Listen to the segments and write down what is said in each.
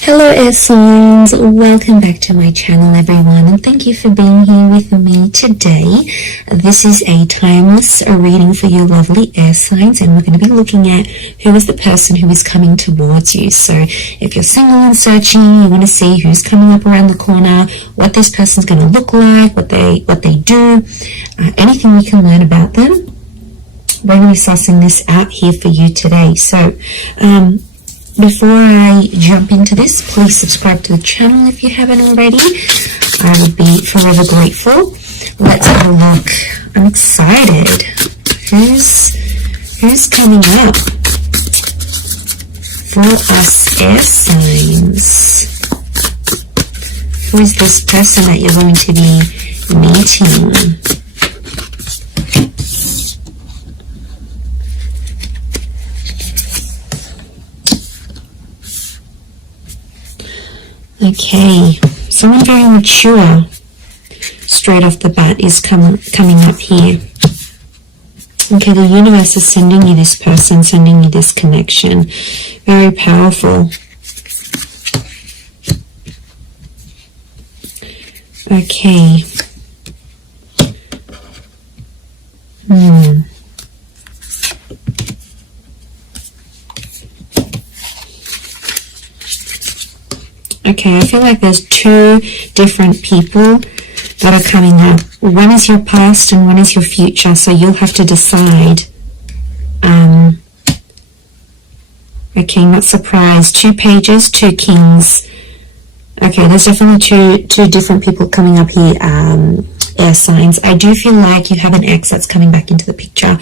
Hello air signs, welcome back to my channel everyone, and thank you for being here with me today. This is a timeless reading for you lovely air signs, and we're going to be looking at who is the person who is coming towards you. So if you're single and searching, you want to see who's coming up around the corner, what this person's going to look like, what they do, anything you can learn about them. We're going to be sussing this out here for you today. So before I jump into this, please subscribe to the channel if you haven't already. I would be forever grateful. Let's have a look. I'm excited. Who's coming up for us air signs? Who is this person that you're going to be meeting? Okay, someone very mature straight off the bat is coming up here. Okay, the universe is sending you this person, sending you this connection. Very powerful. Okay. Okay, I feel like there's two different people that are coming up. One is your past and one is your future, so you'll have to decide. Okay, not surprised. 2 pages, 2 kings. Okay, there's definitely two different people coming up here, air signs. I do feel like you have an ex that's coming back into the picture,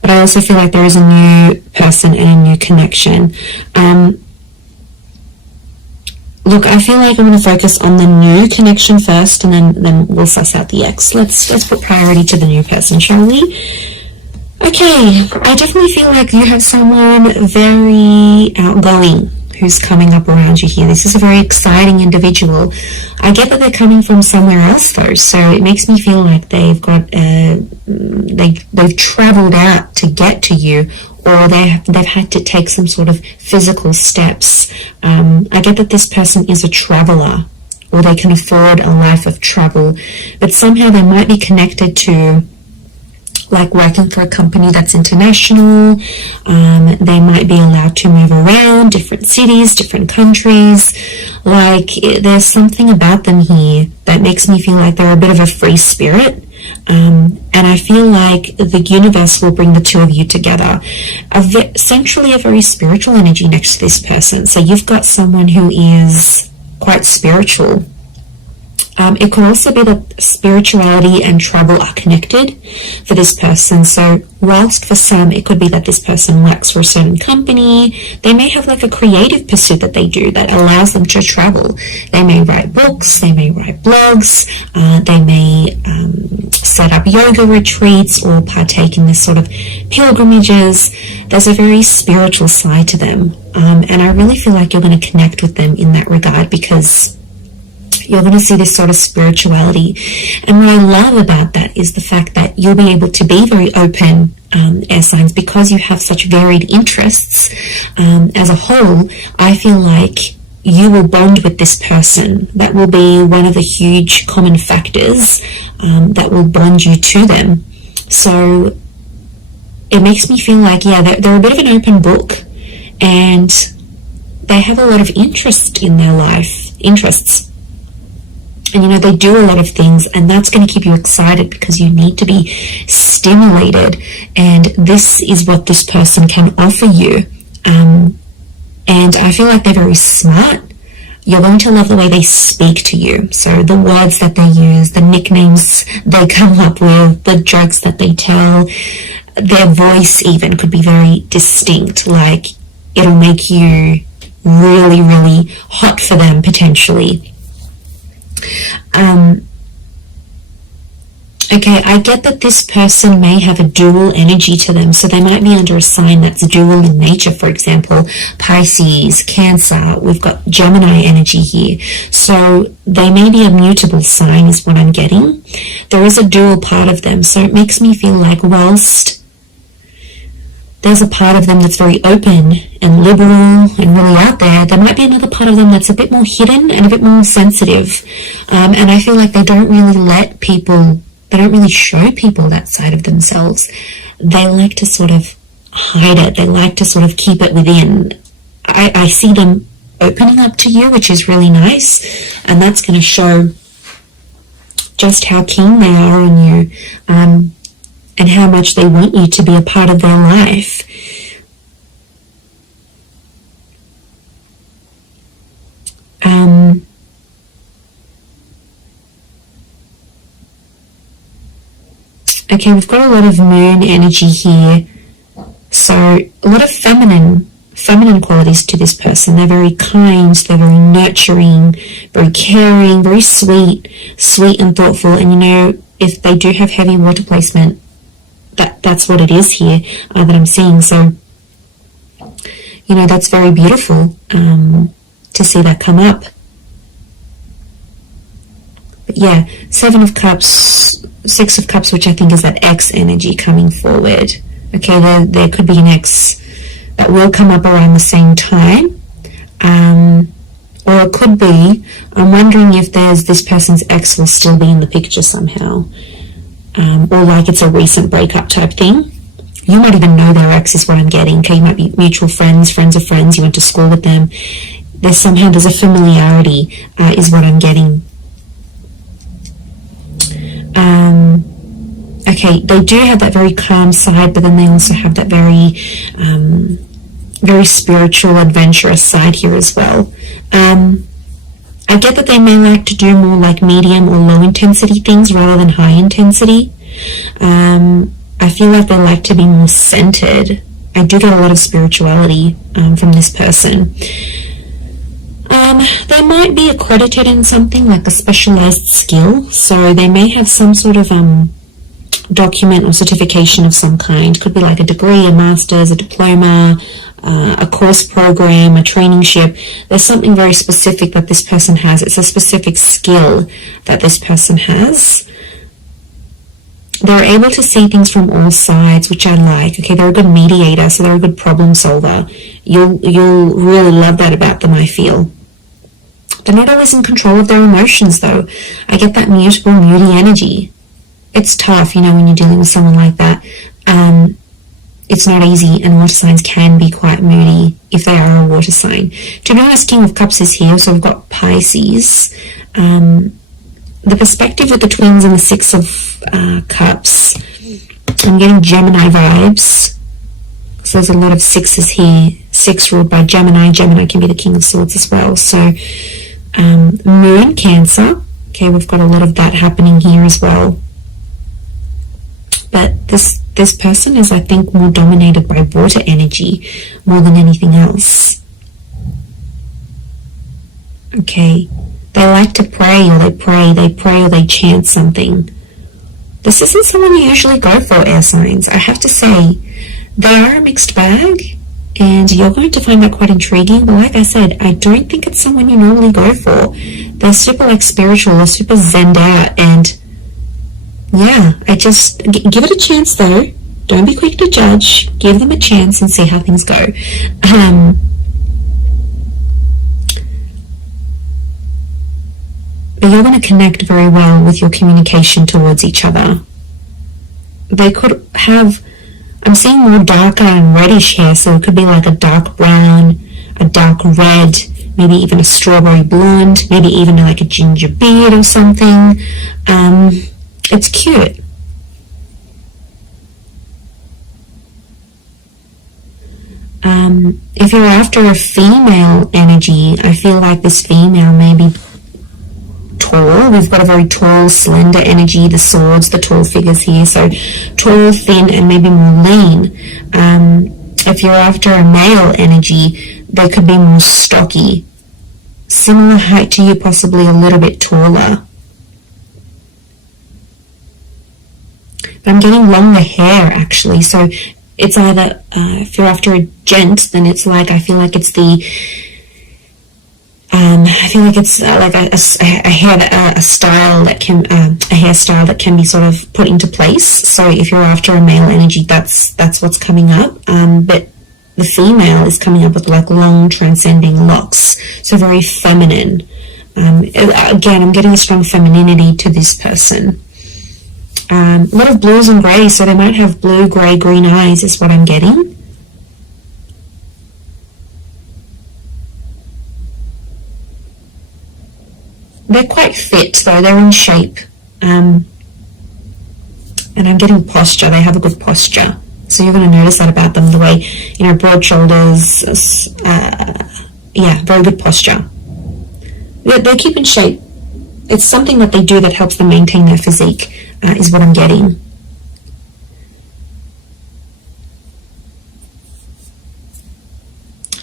but I also feel like there is a new person and a new connection. Look, I feel like I'm going to focus on the new connection first, and then we'll suss out the ex. Let's put priority to the new person, shall we? Okay, I definitely feel like you have someone very outgoing who's coming up around you here. This is a very exciting individual. I get that they're coming from somewhere else though, so it makes me feel like they've got they've traveled out to get to you, or they've had to take some sort of physical steps. I get that this person is a traveler, or they can afford a life of travel, but somehow they might be connected to like working for a company that's international. They might be allowed to move around different cities, different countries. Like there's something about them here that makes me feel like they're a bit of a free spirit. And I feel like the universe will bring the two of you together. Essentially a very spiritual energy next to this person. So you've got someone who is quite spiritual. It could also be that spirituality and travel are connected for this person. So whilst for some it could be that this person works for a certain company, they may have like a creative pursuit that they do that allows them to travel. They may write books, they may write blogs, they may set up yoga retreats or partake in this sort of pilgrimages. There's a very spiritual side to them, and I really feel like you're going to connect with them in that regard, because you're going to see this sort of spirituality. And what I love about that is the fact that you'll be able to be very open, air signs, because you have such varied interests. As a whole, I feel like you will bond with this person. That will be one of the huge common factors that will bond you to them. So it makes me feel like, yeah, they're a bit of an open book, and they have a lot of interest in their life, interests. And, you know, they do a lot of things, and that's going to keep you excited because you need to be stimulated. And this is what this person can offer you. And I feel like they're very smart. You're going to love the way they speak to you. So the words that they use, the nicknames they come up with, the jokes that they tell, their voice even could be very distinct. Like, it'll make you really, really hot for them potentially. Okay, I get that this person may have a dual energy to them, so they might be under a sign that's dual in nature. For example, Pisces, Cancer, we've got Gemini energy here. So they may be a mutable sign is what I'm getting. There is a dual part of them, so it makes me feel like whilst there's a part of them that's very open and liberal and really out there. There might be another part of them that's a bit more hidden and a bit more sensitive. And I feel like they don't really they don't really show people that side of themselves. They like to sort of hide it. They like to sort of keep it within. I see them opening up to you, which is really nice. And that's going to show just how keen they are on you. And how much they want you to be a part of their life. Okay, we've got a lot of moon energy here. So a lot of feminine qualities to this person. They're very kind, they're very nurturing, very caring, very sweet and thoughtful. And you know, if they do have heavy water placement, that's what it is here that I'm seeing. So, you know, that's very beautiful to see that come up. But yeah, 7 of Cups, 6 of Cups, which I think is that X energy coming forward. Okay, there could be an X that will come up around the same time. Or it could be, I'm wondering if this person's ex will still be in the picture somehow. Or like it's a recent breakup type thing. You might even know their ex is what I'm getting. Okay, you might be mutual friends of friends, you went to school with them. There's a familiarity is what I'm getting. Okay, they do have that very calm side, but then they also have that very spiritual, adventurous side here as well. I get that they may like to do more like medium or low intensity things rather than high intensity. I feel like they like to be more centered. I do get a lot of spirituality from this person. They might be accredited in something like a specialized skill, so they may have some sort of document or certification of some kind. Could be like a degree, a master's, a diploma, a course program, a traineeship. There's something very specific that this person has. It's a specific skill that this person has. They're able to see things from all sides, which I like. Okay, they're a good mediator, so they're a good problem solver. You'll really love that about them, I feel. They're not always in control of their emotions, though. I get that mutable, moody energy. It's tough, you know, when you're dealing with someone like that. It's not easy, and water signs can be quite moody if they are a water sign. To be honest, King of Cups is here, so we've got Pisces. The perspective with the twins and the 6 of Cups, I'm getting Gemini vibes. So there's a lot of 6s here. 6 ruled by Gemini. Gemini can be the King of Swords as well. So Moon, Cancer. Okay, we've got a lot of that happening here as well. But this person is, I think, more dominated by water energy more than anything else. Okay, they like to pray, or they pray, or they chant something. This isn't someone you usually go for, air signs. I have to say, they are a mixed bag, and you're going to find that quite intriguing. But like I said, I don't think it's someone you normally go for. They're super like spiritual, they're super zenned out, and yeah, I just give it a chance though. Don't be quick to judge. Give them a chance and see how things go. But you're going to connect very well with your communication towards each other. They could have, I'm seeing more darker and reddish hair, so it could be like a dark brown, a dark red, maybe even a strawberry blonde, maybe even like a ginger beard or something. It's cute. If you're after a female energy, I feel like this female may be tall. We've got a very tall, slender energy, the swords, the tall figures here. So tall, thin, and maybe more lean. If you're after a male energy, they could be more stocky. Similar height to you, possibly a little bit taller. But I'm getting longer hair, actually. So it's either, if you're after a gent, then it's like, I feel like it's the I feel like it's like a style that can a hairstyle that can be sort of put into place. So if you're after a male energy, that's what's coming up. But the female is coming up with like long transcending locks, so very feminine. Again, I'm getting a strong femininity to this person. A lot of blues and greys, so they might have blue, grey, green eyes is what I'm getting. They're quite fit though, they're in shape. And I'm getting posture, they have a good posture. So you're going to notice that about them, the way, you know, broad shoulders, yeah, very good posture. They keep in shape. It's something that they do that helps them maintain their physique, is what I'm getting.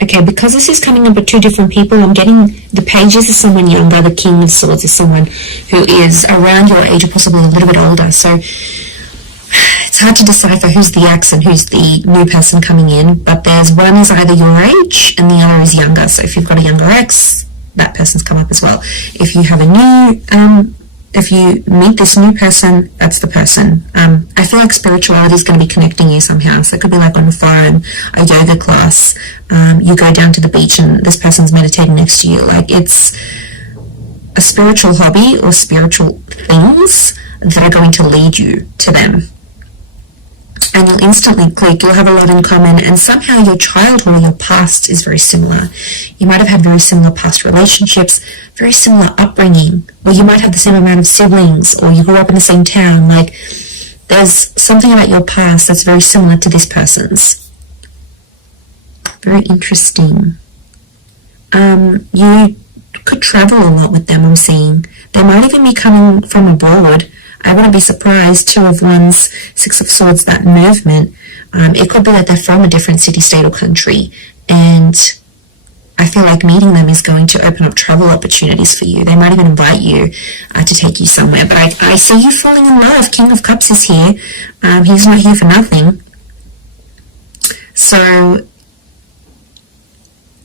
Okay, because this is coming up with two different people, I'm getting the pages is someone younger, the king of swords is someone who is around your age or possibly a little bit older. So it's hard to decipher who's the ex and who's the new person coming in, but there's one is either your age and the other is younger. So if you've got a younger ex, that person's come up as well. If you have a new, if you meet this new person, that's the person. I feel like spirituality is going to be connecting you somehow. So it could be like on a forum, a yoga class, you go down to the beach and this person's meditating next to you. Like it's a spiritual hobby or spiritual things that are going to lead you to them. And you'll instantly click, you'll have a lot in common, and somehow your childhood or your past is very similar. You might have had very similar past relationships, very similar upbringing, or you might have the same amount of siblings, or you grew up in the same town. Like, there's something about your past that's very similar to this person's. Very interesting. You could travel a lot with them, I'm seeing. They might even be coming from abroad. I wouldn't be surprised. Two of Wands, Six of Swords, that movement. It could be that they're from a different city, state, or country. And I feel like meeting them is going to open up travel opportunities for you. They might even invite you to take you somewhere. But I see you falling in love. King of Cups is here. He's not here for nothing. So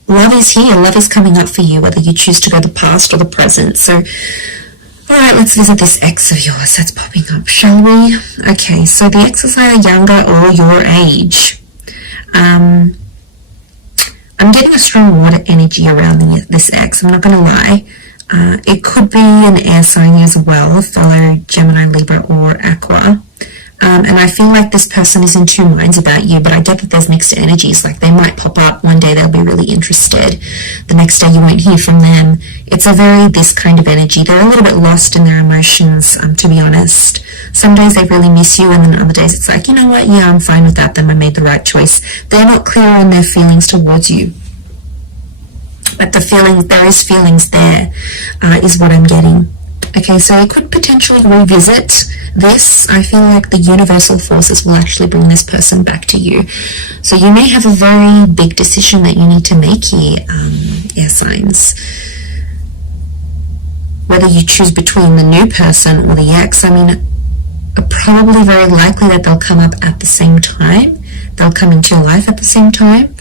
love is here. Love is coming up for you, whether you choose to go the past or the present. So alright, let's visit this ex of yours that's popping up, shall we? Okay, so the ex is either younger or your age. I'm getting a strong water energy around this ex, I'm not going to lie. It could be an air sign as well, fellow Gemini, Libra, or Aqua. And I feel like this person is in two minds about you, but I get that there's mixed energies. Like, they might pop up one day, they'll be really interested. The next day you won't hear from them. It's a very this kind of energy. They're a little bit lost in their emotions, to be honest. Some days they really miss you, and then other days it's like, you know what, yeah, I'm fine with that, then I made the right choice. They're not clear on their feelings towards you. But the feelings, there is feelings there, is what I'm getting. Okay, so I could potentially revisit this. I feel like the universal forces will actually bring this person back to you. So you may have a very big decision that you need to make here, air signs. Whether you choose between the new person or the ex, I mean, probably very likely that they'll come up at the same time. They'll come into your life at the same time.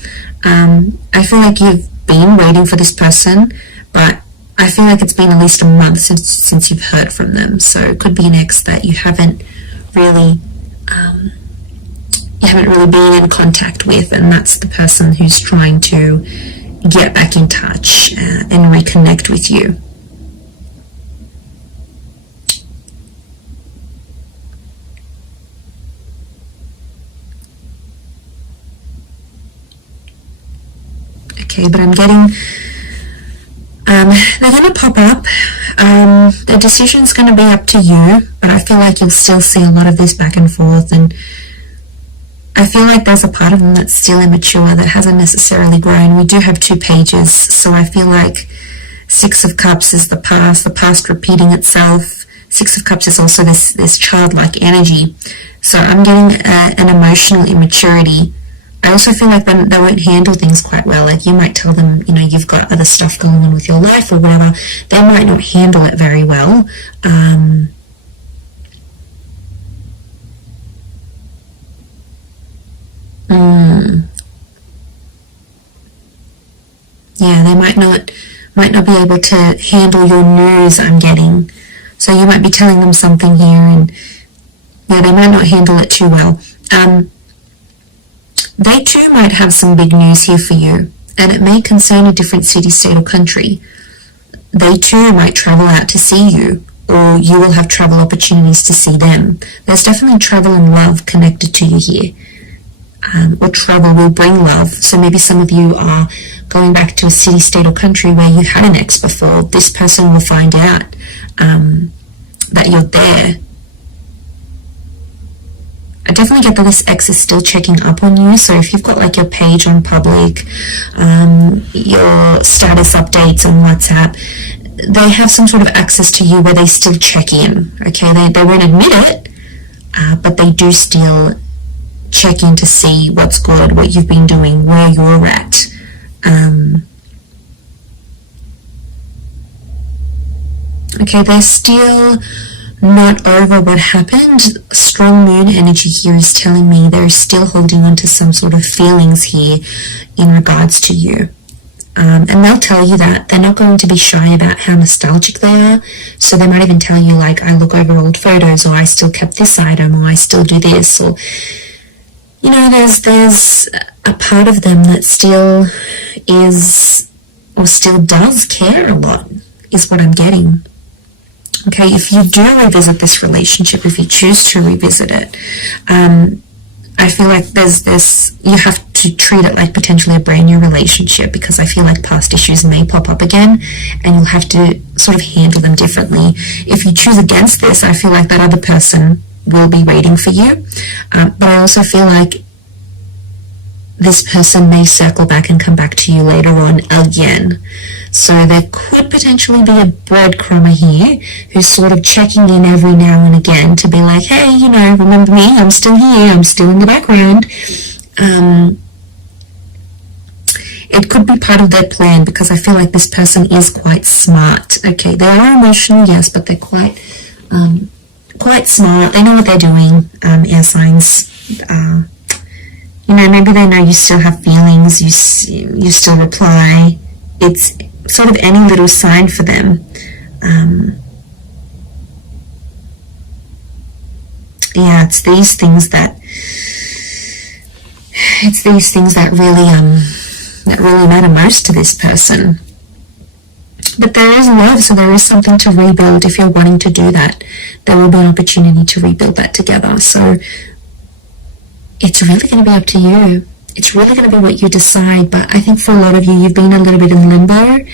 I feel like you've been waiting for this person, but I feel like it's been at least a month since you've heard from them. So it could be an ex that you haven't really been in contact with, and that's the person who's trying to get back in touch and reconnect with you. Okay, but I'm getting they're going to pop up. The decision's going to be up to you, but I feel like you'll still see a lot of this back and forth, and I feel like there's a part of them that's still immature, that hasn't necessarily grown. We do have two pages, so I feel like Six of Cups is the past repeating itself. Six of Cups is also this childlike energy. So I'm getting an emotional immaturity. I also feel like they won't handle things quite well. Like, you might tell them, you know, you've got other stuff going on with your life or whatever. They might not handle it very well. Yeah, they might not might not be able to handle your news, I'm getting. So you might be telling them something here, and yeah, they might not handle it too well. They too might have some big news here for you, and it may concern a different city, state, or country. They too might travel out to see you, or you will have travel opportunities to see them. There's definitely travel and love connected to you here. Or travel will bring love. So maybe some of you are going back to a city, state, or country where you had an ex before. This person will find out that you're there. I definitely get that this ex is still checking up on you. So if you've got like your page on public, your status updates on WhatsApp, they have some sort of access to you where they still check in. Okay, they won't admit it, but they do still check in to see what's good, what you've been doing, where you're at. Okay, they're still not over what happened. Strong moon energy here is telling me they're still holding on to some sort of feelings here in regards to you. And they'll tell you that. They're not going to be shy about how nostalgic they are. So they might even tell you, like, I look over old photos, or I still kept this item, or I still do this, or, you know, there's a part of them that still is, or still does care a lot, is what I'm getting. Okay, if you do revisit this relationship, if you choose to revisit it, I feel like you have to treat it like potentially a brand new relationship, because I feel like past issues may pop up again and you'll have to sort of handle them differently. If you choose against this, I feel like that other person will be waiting for you. But I also feel like this person may circle back and come back to you later on again. So there could potentially be a breadcrumber here who's sort of checking in every now and again to be like, hey, you know, remember me? I'm still here. I'm still in the background. It could be part of their plan, because I feel like this person is quite smart. Okay, they are emotional, yes, but they're quite smart. They know what they're doing. Air signs. You know, maybe they know you still have feelings. You still reply. It's sort of any little sign for them. Yeah, it's these things that really matter most to this person. But there is love, so there is something to rebuild. If you're wanting to do that, there will be an opportunity to rebuild that together. So it's really going to be up to you. It's really going to be what you decide. But I think for a lot of you, you've been a little bit in limbo.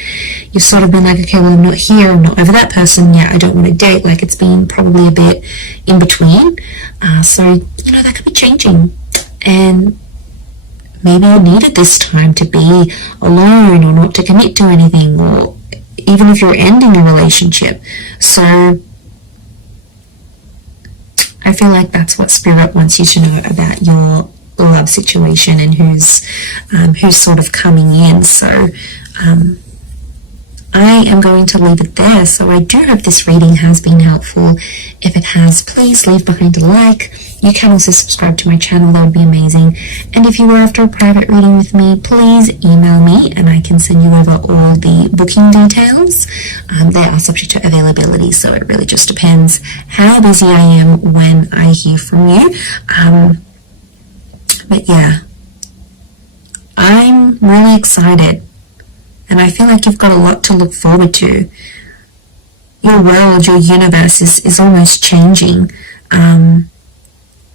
You've sort of been like, okay, well, I'm not here. I'm not over that person yet. I don't want to date. Like, it's been probably a bit in between. So, you know, that could be changing. And maybe you needed this time to be alone, or not to commit to anything, or even if you're ending a relationship. So I feel like that's what Spirit wants you to know about your love situation and who's sort of coming in. So I am going to leave it there. So I do hope this reading has been helpful. If it has, please leave behind a like. You can also subscribe to my channel. That would be amazing. And if you are after a private reading with me, please email me and I can send you over all the booking details. They are subject to availability, so it really just depends how busy I am when I hear from you. But yeah, I'm really excited. And I feel like you've got a lot to look forward to. Your world, your universe is almost changing. And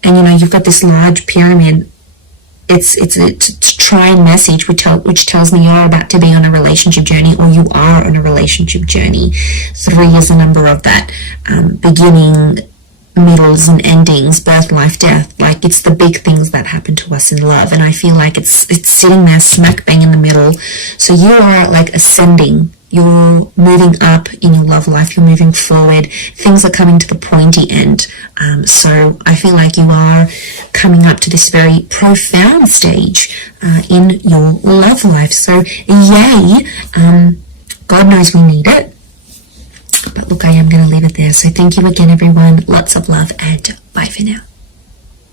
you know, you've got this large pyramid. It's a trine message which tells me you're about to be on a relationship journey, or you are on a relationship journey. 3 is a number of that. Beginning, middles and endings, birth, life, death. Like, it's the big things that happen to us in love, and I feel like it's sitting there smack bang in the middle. So you are like ascending, you're moving up in your love life, you're moving forward, things are coming to the pointy end. So I feel like you are coming up to this very profound stage in your love life. So yay, God knows we need it. But look, I am going to leave it there. So thank you again, everyone. Lots of love, and bye for now.